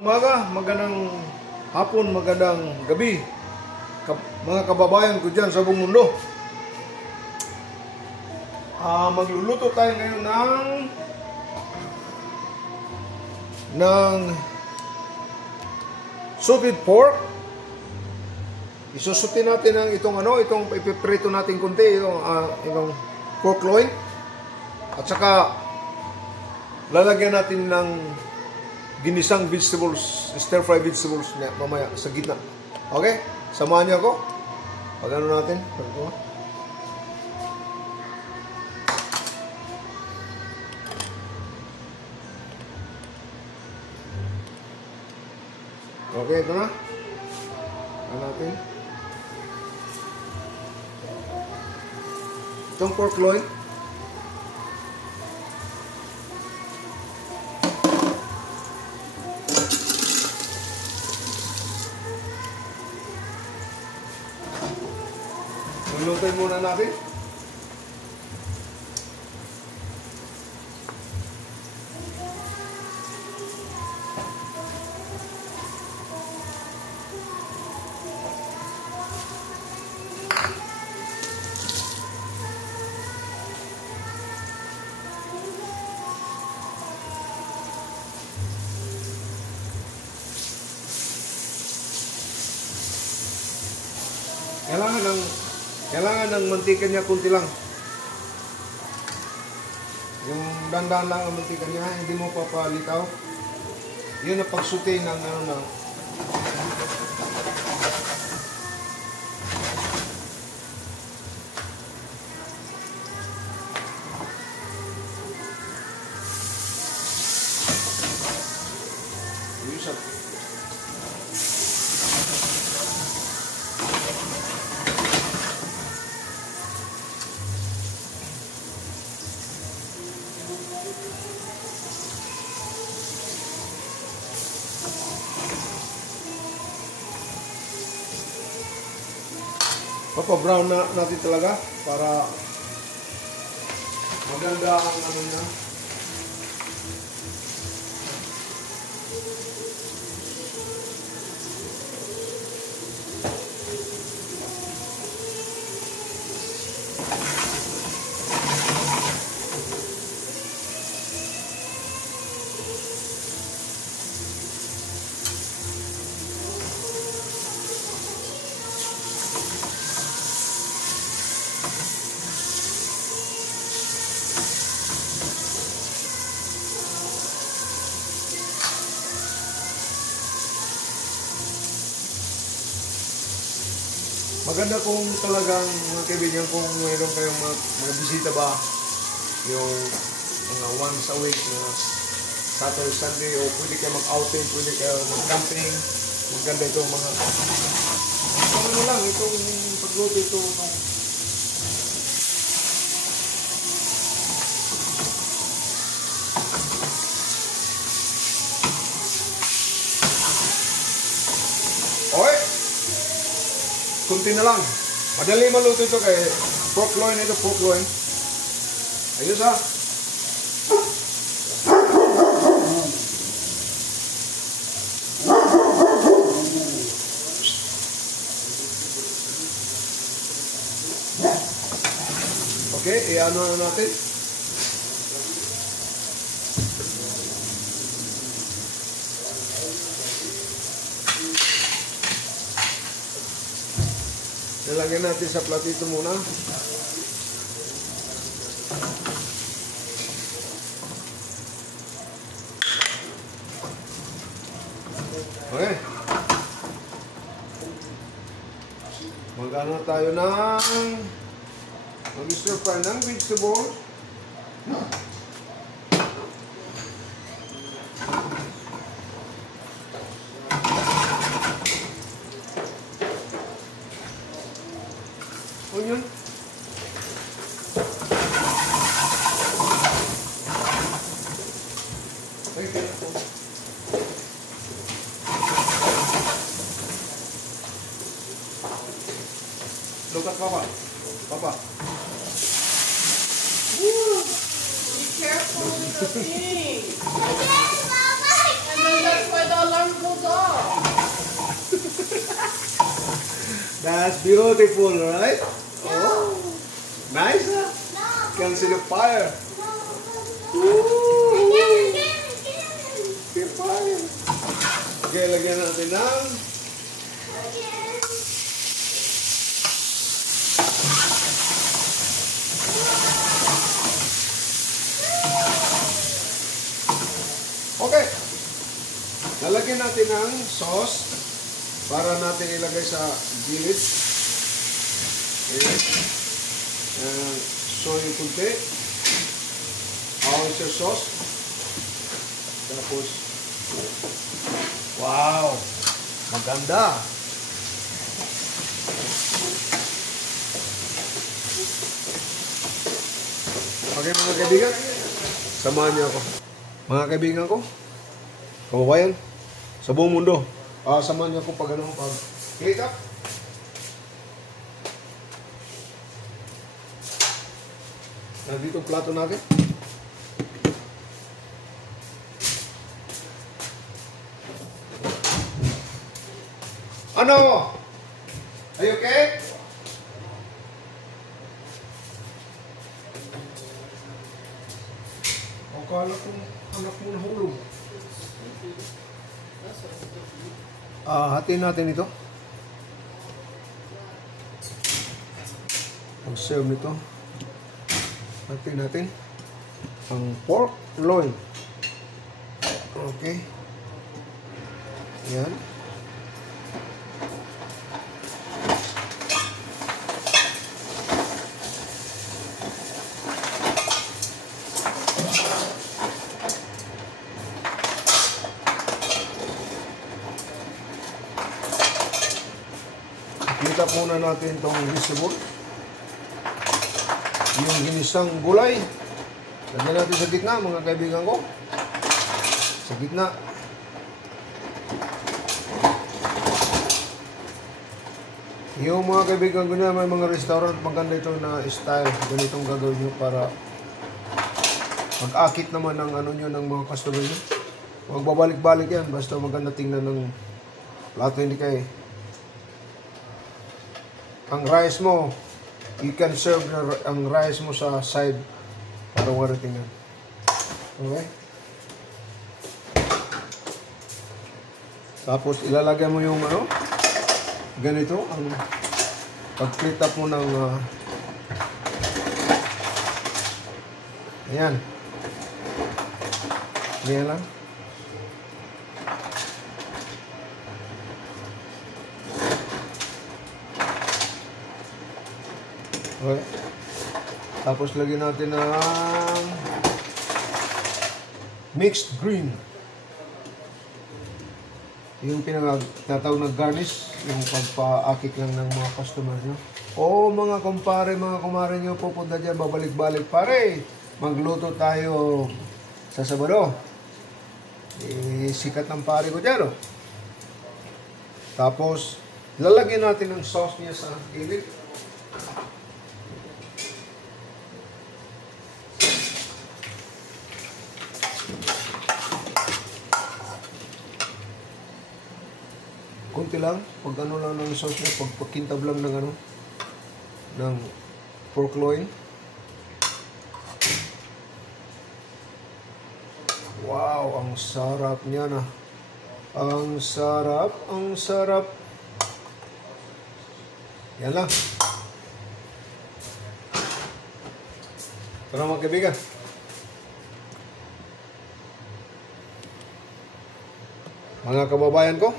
Umaga, magandang hapon, magandang gabi, mga kababayan ko dyan sa buong mundo. Magluluto tayo ngayon ng salted pork. Isusutin natin itong ipiprito natin kunti, itong pork loin. At saka lalagyan natin ng ginisang vegetables, stir-fry vegetables na mamaya sa gitna. Okay? Samahan niyo ako. Pag-ano natin? Okay, ito na. Ano natin? Itong pork loin. Lulutuin muna natin. Kailangan ng mantika niya kunti lang. Yung dandan lang ang mantika niya, hindi mo papalitaw. Yun ang pagsuti ng papa-brown na natin talaga para maganda ang niya. Maganda kung talagang mga kaibigan, kung mayroon kayong mga bisita ba, yung mga once a week na Saturday, Sunday, o pwede kayo mag-outing, pwede kayo mag-camping. Maganda itong mga ano lang, itong pagluto ito. Okay? Kunti na lang. Madali maluto ito kay pork loin. Ito pork loin. Ayos ha. Okay, i-ano na natin. Nilagyan natin sa platito muna. Okay. Mag-ano tayo mag-stir fry ng vegetables. Onion. Look at Papa. Papa. Be careful with the thing. And then that's why the alarm That's beautiful, right? Oh, nice, huh? Can see the fire. Ooh, the fire. Okay, lagyan natin ng okay. Lalagyan natin ng sauce para natin ilagay sa gilid. Okay. Soy kunti. Oyster sauce. Tapos, wow! Maganda! Okay mga kaibigan, samahan niyo ako. Mga kaibigan ko, kababayan, sa buong mundo, samahan niyo ako pag click up. Nandito ang plato natin. Ano? Are you okay? Akala ko anak mo nahulog. Hatiin natin ito. Pag-serve nito. Hatiin natin ang pork loin. Okay. Yan. Kita muna natin itong vegetable. Yung ginisang gulay. Lagyan natin sa gitna, mga kaibigan ko. Sa gitna. Yung mga kaibigan ko niya, may mga restaurant, maganda ito na style. Ganitong gagawin nyo para mag-akit naman ng ano nyo, ng mga customer nyo. Magbabalik-balik yan, basta maganda tingnan ng plato, hindi kayo. Ang rice mo, you can serve ang rice mo sa side para wala tingnan. Okay? Tapos ilalagay mo yung ano, ganito, ang pag-prita mo ng ayan. Ayan lang. Okay. Tapos lagyan natin ng mixed green. Yung tinatawag na garnish, yung pagpa-akit lang ng mga customer nyo. O mga kumpare, mga kumare nyo, pupunta dyan, babalik-balik. Pare, magluto tayo sa Sabado. Sikat ng pare ko dyan, oh. Tapos, lalagyan natin ng sauce niya sa gilid. Kunti lang, pag ano lang ng sauce niya, pag pakintab lang ng ano, ng pork loin. Wow, ang sarap niya na. Ang sarap, ang sarap. Yan lang. Tara mga kaibigan. Mga kababayan ko,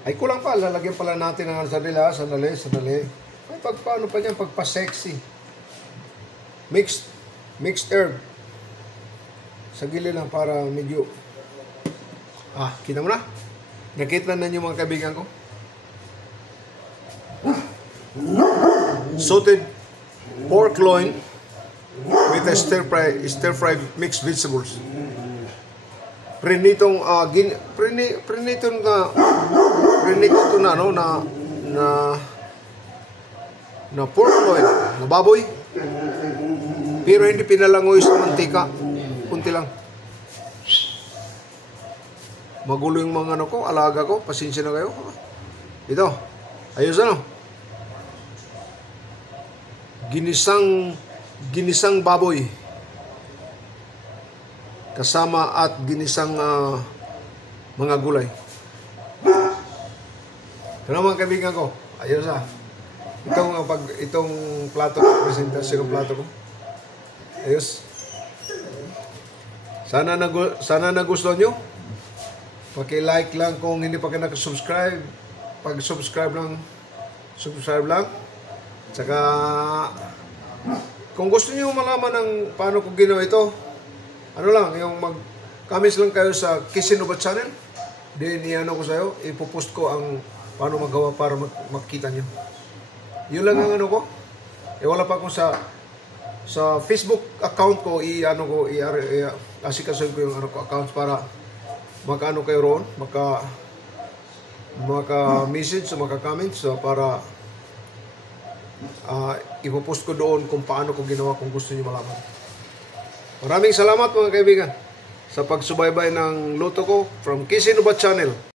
ay kulang pa, lalagyan pala natin ng sandali. Ay pagpaano pa niyan, pagpa-sexy. Mixed herb. Sa gilid lang para medyo, kita mo na? Nakita na niyo mga kaibigan ko? Salted pork loin with a stir-fry mixed vegetables. Prinito na pork loin, na baboy. Pero hindi pinalangoy sa mantika. Kunti lang. Magulo yung mga ano ko, alaga ko. Pasensya na kayo. Ito. Ayos ano? ginisang baboy kasama at ginisang mga gulay. Ito naman kaibigan ko, ayos itong plato ko, presentasyon ng plato ko. Ayos. Sana nagustuhan nyo. Paki-like lang kung hindi pa kayo nakasubscribe. Pag-subscribe lang. Tsaka, kung gusto nyo malaman ng paano ko ginawa ito, yung mag-comments lang kayo sa Kisinova channel. Then, i-ano ko sa'yo, ipopost ko ang paano magawa para makita nyo. Yun lang ang ko. Wala pa akong sa Facebook account ko, asikasin ko yung account para maka-ano kayo roon, maka-message o maka-comment, so para ipopost ko doon kung paano ko ginawa kung gusto niyo malaman. Maraming salamat mga kaibigan sa pagsubaybay ng luto ko from Kisinova Channel.